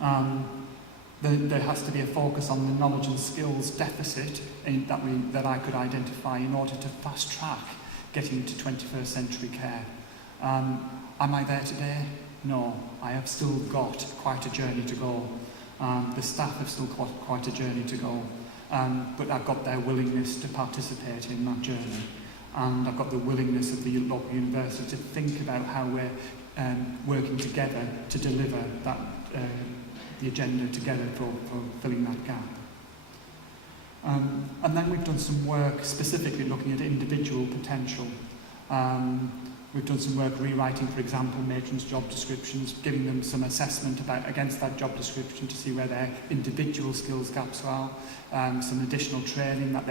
There has to be a focus on the knowledge and skills deficit that I could identify in order to fast track getting to 21st century care. Am I there today? No, I have still got quite a journey to go. The staff have still got quite a journey to go, but I've got their willingness to participate in that journey, and I've got the willingness of the local university to think about how we're working together to deliver that the agenda together for filling that gap. And then we've done some work specifically looking at individual potential. We've done some work rewriting, for example, matrons' job descriptions, giving them some assessment against that job description to see where their individual skills gaps are, some additional training that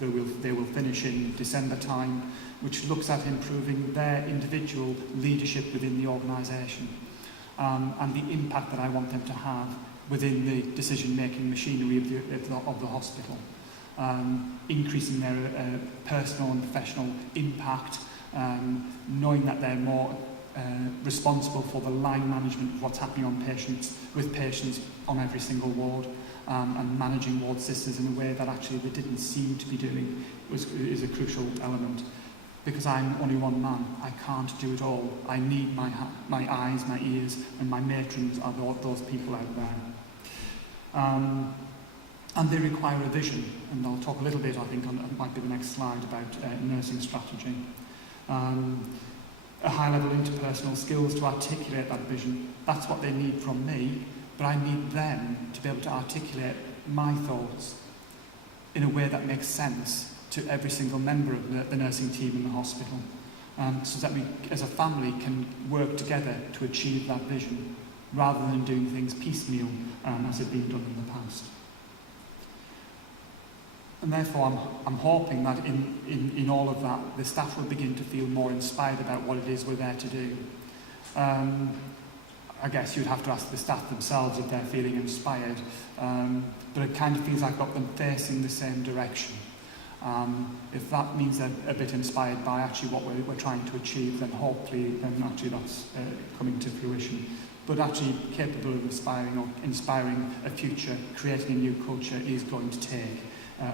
they will finish in December time, which looks at improving their individual leadership within the organisation, and the impact that I want them to have within the decision-making machinery of the hospital, increasing their personal and professional impact, knowing that they're more responsible for the line management of what's happening with patients on every single ward, and managing ward sisters in a way that actually they didn't seem to be doing is a crucial element. Because I'm only one man, I can't do it all. I need my eyes, my ears, and my matrons are those people out there. And they require a vision, and I'll talk a little bit, I think, it might be the next slide, about nursing strategy. A high-level interpersonal skills to articulate that vision. That's what they need from me, but I need them to be able to articulate my thoughts in a way that makes sense to every single member of the nursing team in the hospital, so that we, as a family, can work together to achieve that vision, rather than doing things piecemeal, as had been done in the past. And therefore, I'm hoping that in all of that, the staff will begin to feel more inspired about what it is we're there to do. I guess you'd have to ask the staff themselves if they're feeling inspired, but it kind of feels like I've got them facing the same direction. If that means they're a bit inspired by actually what we're trying to achieve, then hopefully actually that's coming to fruition. But actually capable of inspiring a future, creating a new culture is going to take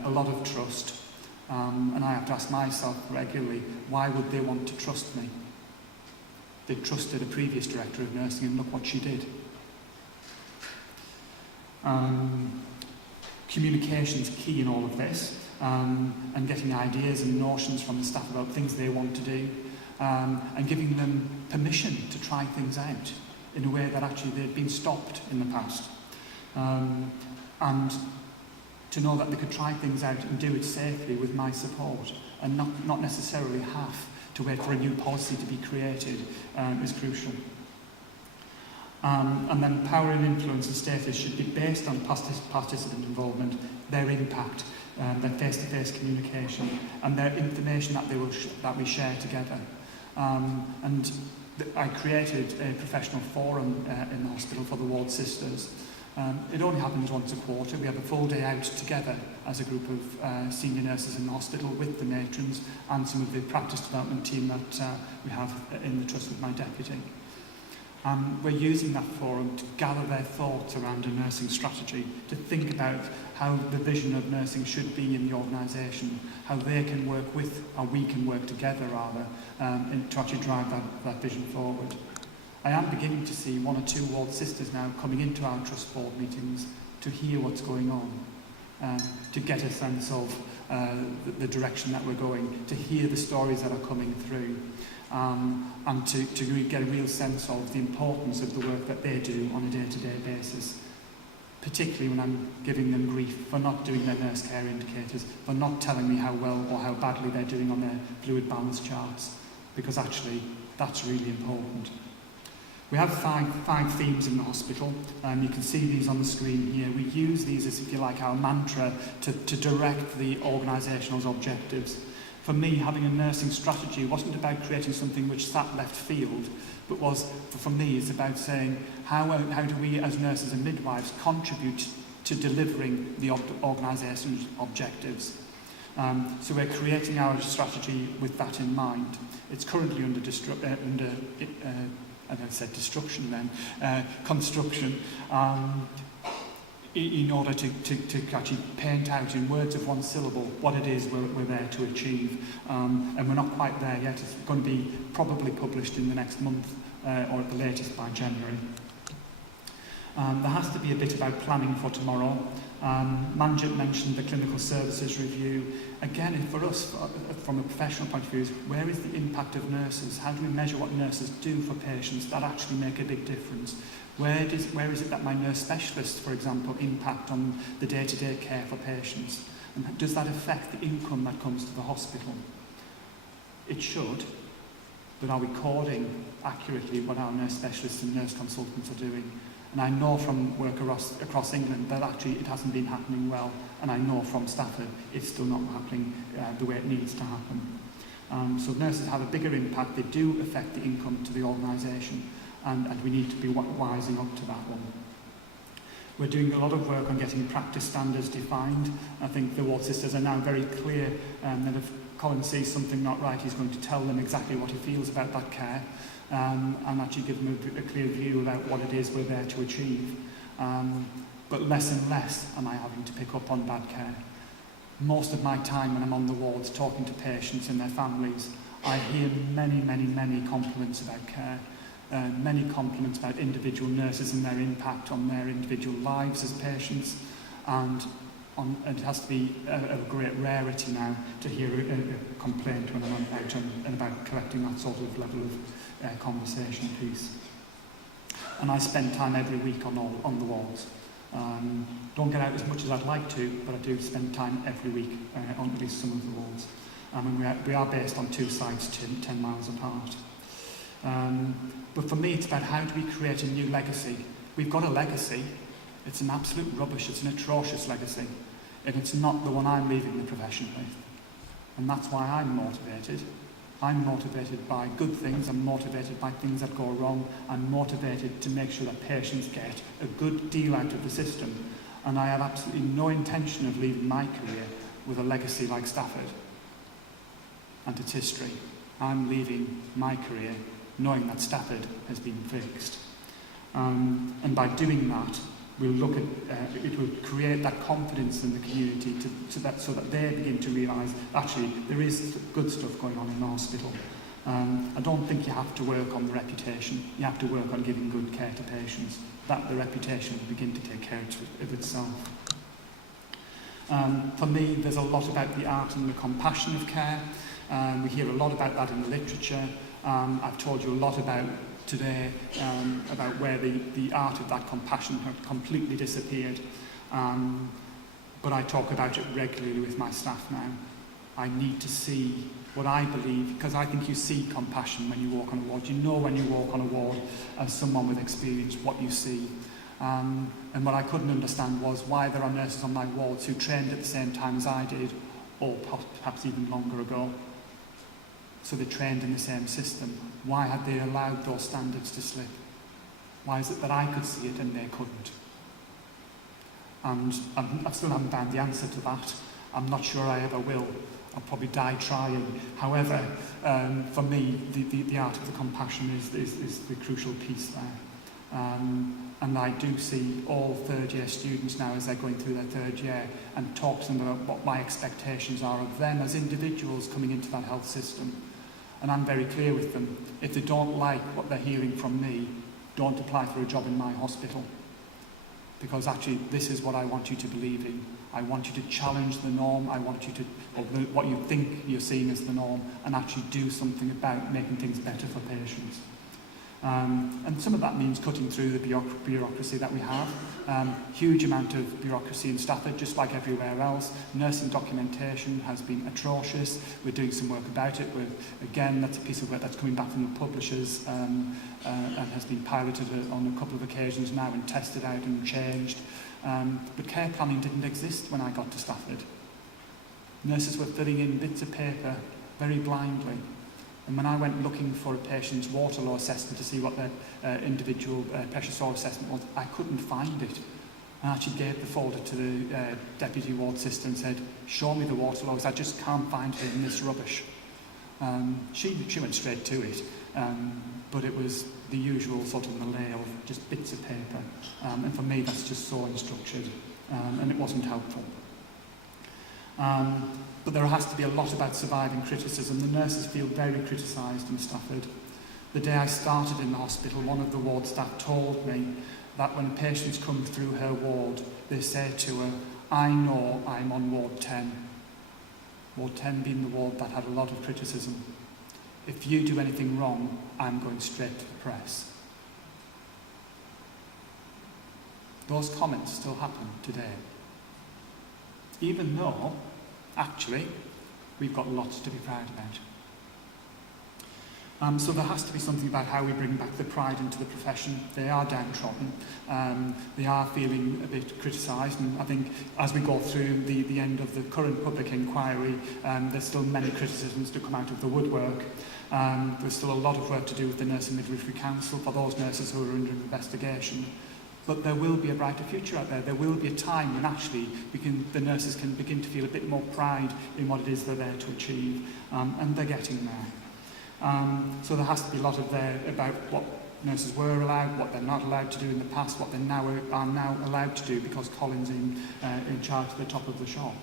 a lot of trust. And I have to ask myself regularly, why would they want to trust me? They trusted a previous director of nursing, and look what she did. Communication's key in all of this, and getting ideas and notions from the staff about things they want to do, and giving them permission to try things out in a way that actually they'd been stopped in the past. And to know that they could try things out and do it safely with my support, and not necessarily have to wait for a new policy to be created, is crucial. And then power and influence and status should be based on participant involvement, their impact, their face-to-face communication, and their information that we share together. And I created a professional forum in the hospital for the ward sisters. It only happens once a quarter. We have a full day out together as a group of senior nurses in the hospital with the matrons and some of the practice development team that we have in the trust with my deputy. We're using that forum to gather their thoughts around a nursing strategy, to think about how the vision of nursing should be in the organisation, how they can work with, or we can work together rather, to actually drive that vision forward. I am beginning to see one or two ward sisters now coming into our trust board meetings to hear what's going on, to get a sense of the direction that we're going, to hear the stories that are coming through, and to get a real sense of the importance of the work that they do on a day-to-day basis, particularly when I'm giving them grief for not doing their nurse care indicators, for not telling me how well or how badly they're doing on their fluid balance charts, because actually that's really important. We have five themes in the hospital, and you can see these on the screen here. We use these as, if you like, our mantra to direct the organisational objectives. For me, having a nursing strategy wasn't about creating something which sat left field, but for me, it's about saying, how do we as nurses and midwives contribute to delivering the organisation's objectives? So we're creating our strategy with that in mind. It's currently under and I said destruction then, construction, in order to actually paint out in words of one syllable what it is we're there to achieve. And we're not quite there yet. It's going to be probably published in the next month, or at the latest by January. There has to be a bit about planning for tomorrow. Manjit mentioned the clinical services review. Again, for us, from a professional point of view, is where is the impact of nurses? How do we measure what nurses do for patients that actually make a big difference? Where is it that my nurse specialists, for example, impact on the day-to-day care for patients? And does that affect the income that comes to the hospital? It should, but are we coding accurately what our nurse specialists and nurse consultants are doing? And I know from work across England that actually it hasn't been happening well, and I know from Stafford it's still not happening the way it needs to happen. So nurses have a bigger impact. They do affect the income to the organisation, and we need to be wising up to that one. We're doing a lot of work on getting practice standards defined. I think the ward sisters are now very clear that if Colin sees something not right, he's going to tell them exactly what he feels about that care. And actually give them a clear view about what it is we're there to achieve. But less and less am I having to pick up on bad care. Most of my time when I'm on the wards talking to patients and their families, I hear many, many, many compliments about care. Many compliments about individual nurses and their impact on their individual lives as patients. And it has to be a great rarity now to hear a complaint when I'm out and about collecting that sort of level of conversation piece. And I spend time every week on the wards. Don't get out as much as I'd like to, but I do spend time every week on at least some of the wards. And we are based on two sites 10 miles apart. But for me, it's about how do we create a new legacy. We've got a legacy. It's an absolute rubbish. It's an atrocious legacy. And it's not the one I'm leaving the profession with. And that's why I'm motivated. I'm motivated by good things. I'm motivated by things that go wrong. I'm motivated to make sure that patients get a good deal out of the system. And I have absolutely no intention of leaving my career with a legacy like Stafford and its history. I'm leaving my career knowing that Stafford has been fixed. And by doing that, we'll look at it will create that confidence in the community so that they begin to realise actually there is good stuff going on in the hospital. I don't think you have to work on the reputation. You have to work on giving good care to patients. That the reputation will begin to take care of itself. For me, there's a lot about the art and the compassion of care. We hear a lot about that in the literature. I've told you a lot about today about where the art of that compassion had completely disappeared. But I talk about it regularly with my staff now. I need to see what I believe, because I think you see compassion when you walk on a ward. You know when you walk on a ward as someone with experience what you see. And what I couldn't understand was why there are nurses on my wards who trained at the same time as I did, or perhaps even longer ago. So they trained in the same system. Why had they allowed those standards to slip? Why is it that I could see it and they couldn't? And I still haven't found the answer to that. I'm not sure I ever will. I'll probably die trying. However, for me, the art of the compassion is the crucial piece there. And I do see all third-year students now as they're going through their third year and talk to them about what my expectations are of them as individuals coming into that health system. And I'm very clear with them. If they don't like what they're hearing from me, don't apply for a job in my hospital. Because actually, this is what I want you to believe in. I want you to challenge the norm. I want you to, or what you think you're seeing as the norm, and actually do something about making things better for patients. And some of that means cutting through the bureaucracy that we have. Huge amount of bureaucracy in Stafford, just like everywhere else. Nursing documentation has been atrocious. We're doing some work about it. Again, that's a piece of work that's coming back from the publishers and has been piloted on a couple of occasions now and tested out and changed. But care planning didn't exist when I got to Stafford. Nurses were filling in bits of paper very blindly. And when I went looking for a patient's water law assessment to see what their individual pressure sore assessment was, I couldn't find it. I actually gave the folder to the deputy ward sister and said, show me the water laws, I just can't find it in this rubbish. She went straight to it, but it was the usual sort of melee of just bits of paper. And for me, that's just so unstructured, and it wasn't helpful. But there has to be a lot about surviving criticism. The nurses feel very criticised in Stafford. The day I started in the hospital, one of the ward staff told me that when patients come through her ward, they say to her, "I know I'm on Ward 10. Ward 10 being the ward that had a lot of criticism. If you do anything wrong, I'm going straight to the press." Those comments still happen today. Even though, actually, we've got lots to be proud about. So there has to be something about how we bring back the pride into the profession. They are downtrodden. They are feeling a bit criticised, and I think as we go through the end of the current public inquiry, there's still many criticisms to come out of the woodwork. There's still a lot of work to do with the Nurse and Midwifery Council for those nurses who are under investigation. But there will be a brighter future out there. There will be a time when actually the nurses can begin to feel a bit more pride in what it is they're there to achieve, and they're getting there. So there has to be a lot of there about what nurses were allowed, what they're not allowed to do in the past, what they are now allowed to do because Colin's in charge at the top of the shop.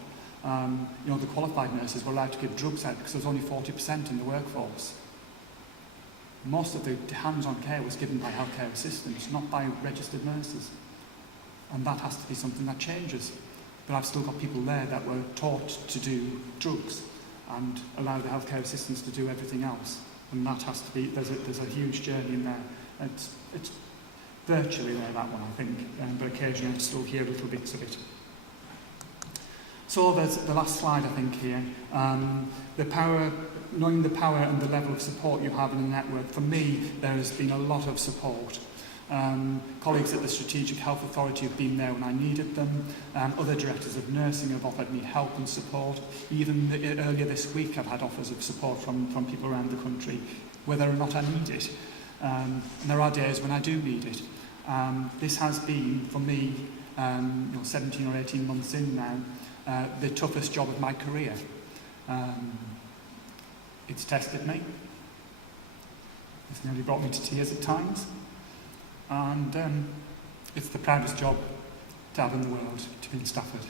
The qualified nurses were allowed to give drugs out because there's only 40% in the workforce. Most of the hands-on care was given by healthcare assistants, not by registered nurses. And that has to be something that changes. But I've still got people there that were taught to do drugs and allow the healthcare assistants to do everything else. And that has to be, there's a huge journey in there. It's virtually there, that one, I think, but occasionally I still hear little bits of it. So there's the last slide, I think, here. Knowing the power and the level of support you have in a network. For me, there has been a lot of support. Colleagues at the Strategic Health Authority have been there when I needed them. Other directors of nursing have offered me help and support. Even earlier this week, I've had offers of support from people around the country, whether or not I need it. And there are days when I do need it. This has been, for me, 17 or 18 months in now, the toughest job of my career. It's tested me. It's nearly brought me to tears at times. And it's the proudest job to have in the world, to be in Stafford.